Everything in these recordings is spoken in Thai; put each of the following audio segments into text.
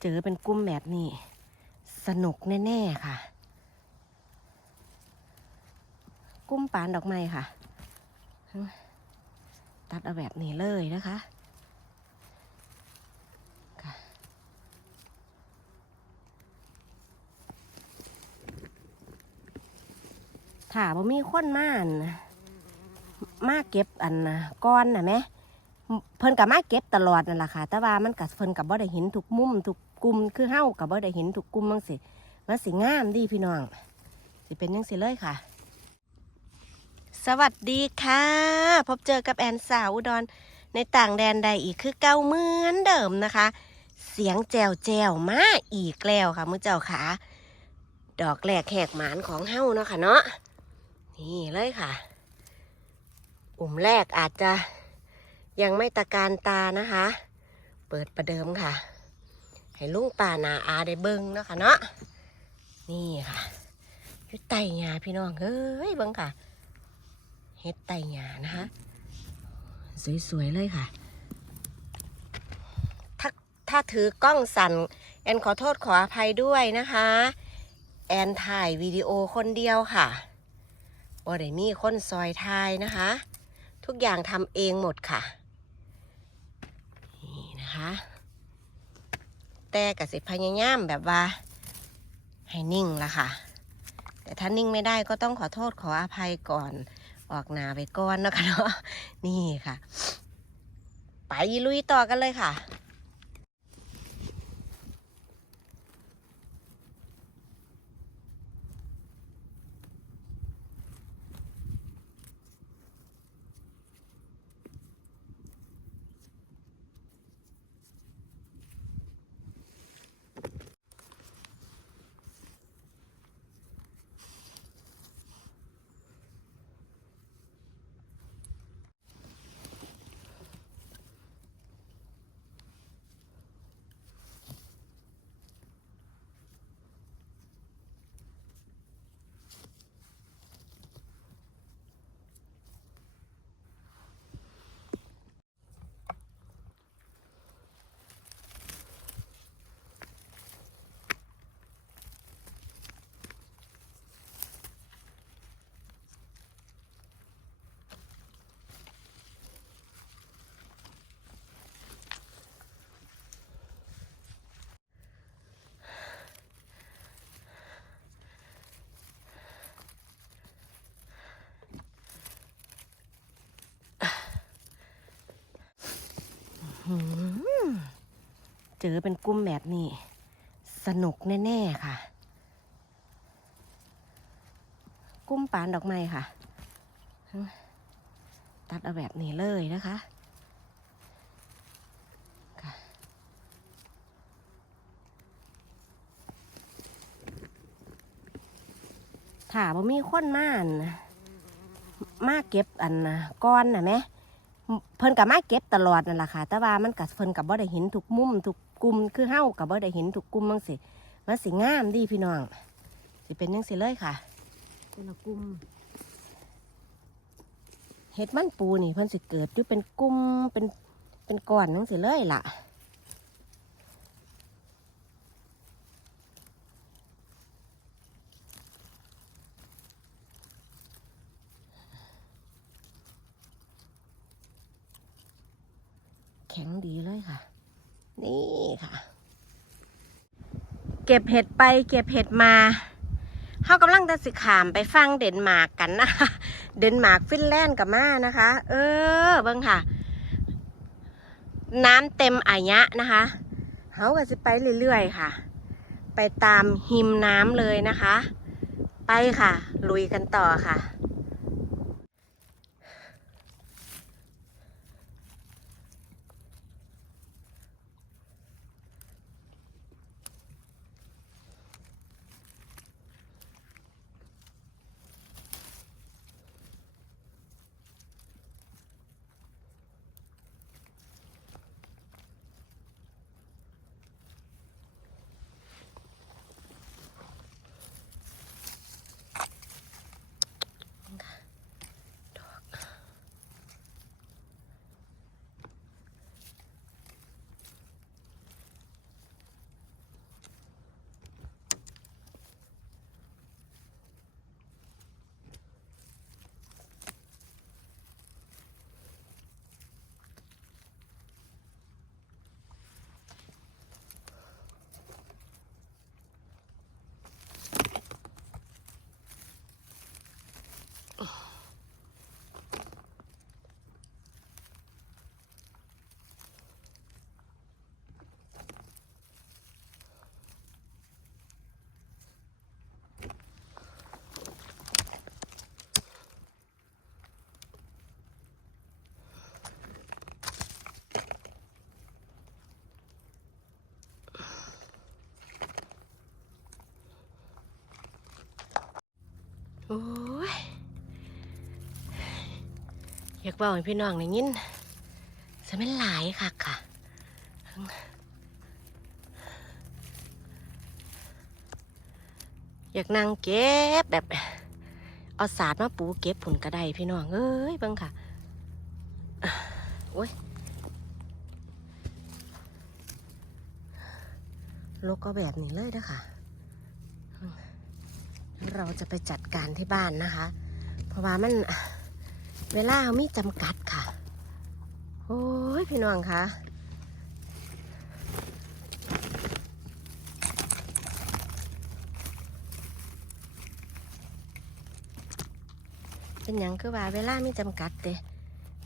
เจอเป็นกลุ่มแบบนี้ สนุกแน่ ๆ ค่ะ กุ้มปานดอกไม้ค่ะ ตัดเอาแบบนี้เลยนะคะถ้าบ่มีคนมาอันมาเก็บอันก้อนนะแหม่ เพิ่นกับมาเก็บตลอดนั่นแหละค่ะ แต่ว่ามันกับเพิ่นกับบ่ได้เห็นทุกมุมทุกกลุ่มคือเฮ้ากับบ่ได้เห็นทุกกลุ่มมังสิมันสิงามดีพี่น้อง สิเป็นยังสิเลยค่ะ สวัสดีค่ะ พบเจอกับแอนสาวอุดรในต่างแดนใดอีกคือเก้าเหมือนเดิมนะคะ เสียงแจวแจวมาอีกแล้วค่ะมือเจ้าขาดอกแหลกแหกหมานของเฮ้าเนาะค่ะเนาะนี่เลยค่ะ อุ่มแรกอาจจะ ยังไม่ตะการตานะคะ เปิดประเดิมค่ะ ให้ลุงป่านาอาได้เบิ้งเนาะค่ะเนาะนี่ค่ะอยุไตหยาพี่น้องเฮ้ยเบิ้งค่ะเฮ็ดไตหยานะคะ สวยๆเลยค่ะ ถ้าถ้าถือกล้องสั่น แอนขอโทษขออภัยด้วยนะคะ แอนถ่ายวิดีโอคนเดียวค่ะบ่ได้มีคนซอยถ่ายนะคะ ทุกอย่างทำเองหมดค่ะ นะคะ แต่กสิพยายามแบบว่า ให้นิ่งละค่ะ แต่ถ้านิ่งไม่ได้ก็ต้องขอโทษขออภัยก่อนออกหนาไปก่อนนะคะเนาะนี่ค่ะ ไปลุยต่อกันเลยค่ะ เจอเป็นกลุ่มแบบนี้ สนุกแน่ ๆ ค่ะ กุ้มปานดอกไม้ค่ะ ตัดเอาแบบนี้เลยนะคะค่ะถ้าบ่มีคนมาอันมาเก็บอันก้อนนะแหม่ เพิ่นกับมาเก็บตลอดนั่นแหละค่ะ แต่ว่ามันกับเพิ่นกับบ่ได้เห็นทุกมุมทุกกลุ่มคือเฮากับบ่ได้เห็นทุกกลุ่มมังสิมันสิงามดีพี่น้องสิเป็นยังสิเลยค่ะแต่ละกลุ่มเห็ดมันปูนี่เพิ่นสิเกิดอยู่เป็นกลุ่มเป็นเป็นก้อนนังสิเลยล่ะ แข็งดีเลยค่ะ นี่ค่ะ เก็บเห็ดไปเก็บเห็ดมาเขากำลังจะสิขามไปฟังเดนมาร์กกันนะคะ เดนมาร์กฟินแลนด์กับมานะคะ เออเบิ้งค่ะ น้ำเต็มอายะนะคะเขาก็จะไปเรื่อยๆค่ะ ไปตามหิมน้ำเลยนะคะ ไปค่ะ ลุยกันต่อค่ะ อ้ยอยากบอกให้พี่น้องได้ยินจะไม่นหลายค่ะค่ะอยากนั่งเก็บแบบ เอาศาสตร์มาปูเก็บผลกระไดพี่น้องเอ้ยบังค่ะโอ้ยโลกก็แบบนี้เลยนะคะ เราจะไปจัดการที่บ้านนะคะ เพราะว่ามันเวลามีจำกัดค่ะ โอ้ยพี่น้องคะเป็นหยังคือว่าเวลามีจำกัดเด้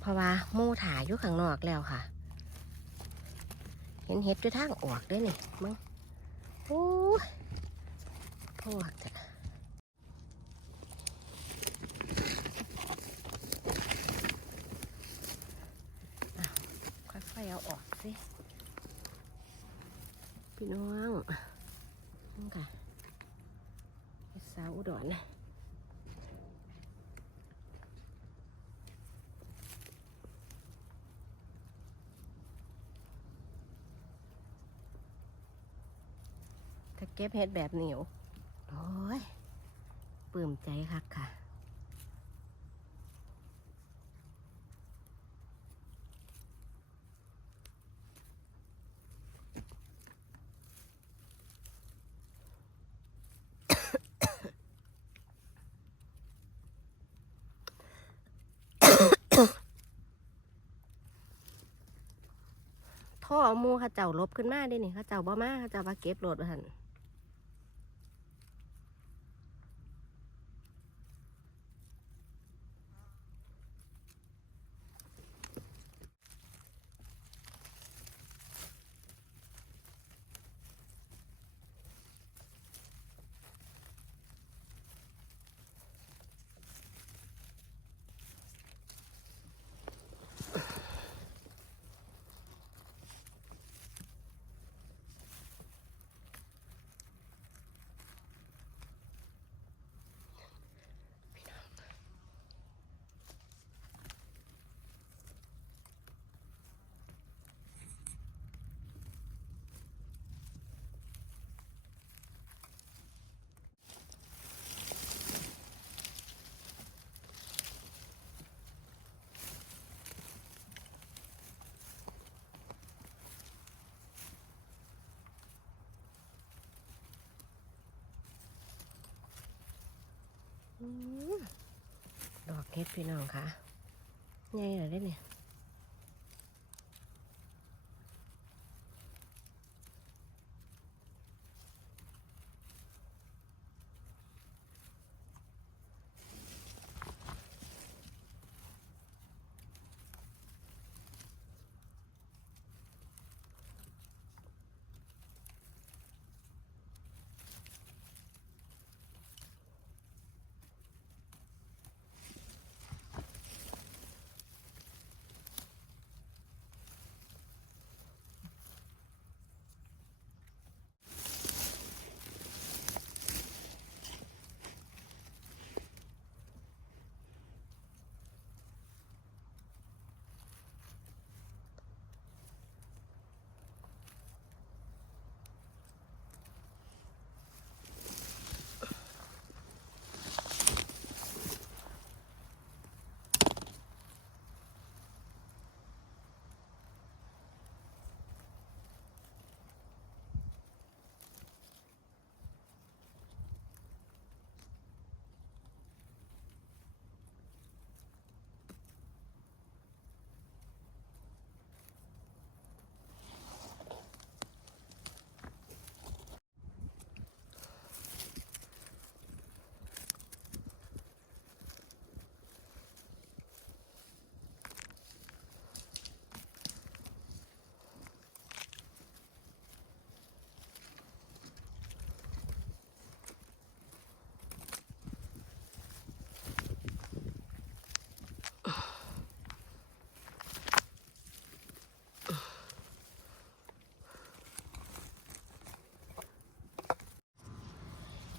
เพราะว่ามู่ถ่ายอยู่ข้างนอกแล้วค่ะ เห็นเห็ดอยู่ทางออกด้วยนี่มึงโอ้พวกจะ ค่อยๆเอาออกสิ พี่น้องนี่ค่ะสาวอุดรนะถ้าเก็บเห็ดแบบเหนียว โอ้ยปลื้มใจคักค่ะ ข้อเอามูเข้าเจ้าลบขึ้นมาได้นี่เข้าเจ้าบ่มาเข้าเจ้าว่าเก็บโหลดว่าหั่น ดอกเห็ดพี่น้องค่ะใหรอได้เนี่ย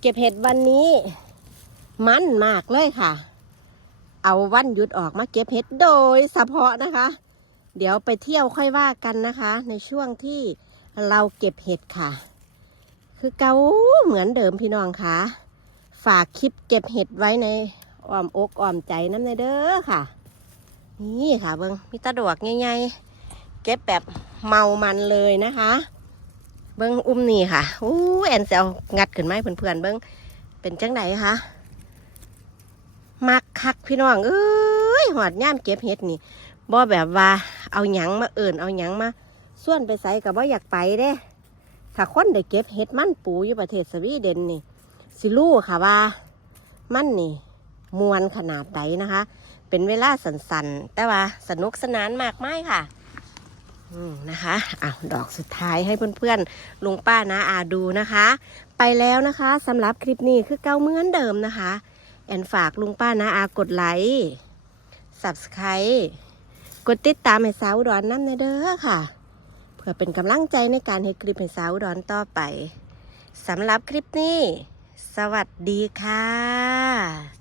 เก็บเห็ดวันนี้ มันมากเลยค่ะ เอาวันหยุดออกมาเก็บเห็ดโดยเฉพาะนะคะ เดี๋ยวไปเที่ยวค่อยว่ากันนะคะ ในช่วงที่เราเก็บเห็ดค่ะ คือเกาเหมือนเดิมพี่น้องค่ะ ฝากคลิปเก็บเห็ดไว้ในอ้อมอกอ้อมใจน้ำในเด้อค่ะ นี่ค่ะเบิงมีตะดวกใหญ่ๆเก็บแบบเมามันเลยนะคะ เบิ้งอุ้มนี่ค่ะอู้แอนเซลงัดขึ้นไหมาให้เพื่อนๆเบิ้งเป็นจังไดคะมักคักพี่น้องเอ้ยหอดย่ามเก็บเห็ดนี่บ่แบบว่าเอาหยังมาเอิ่นเอาหยังมาส่วนไปใส่กับว่าอยากไปเด้ถ้าคนได้เก็บเห็ดมันปูอยู่ประเทศสวีเดนนี่สิรู้ค่ะว่ามันนี่มวนขนาดใดนะคะ เป็นเวลาสันๆ แต่ว่าสนุกสนานมากมายค่ะ นะคะอ้าวดอกสุดท้ายให้เพื่อนๆลุงป้านะอาดูนะคะ ไปแล้วนะคะสำหรับคลิปนี้คือเก้าเหมือนเดิมนะคะ แอนฝากลุงป้านะอากดไลค์ subscribe กดติดตามให้สาวดอนนั่นเด้อค่ะ เพื่อเป็นกำลังใจในการให้คลิปให้สาวดอนต่อไปสำหรับคลิปนี้ สวัสดีค่ะ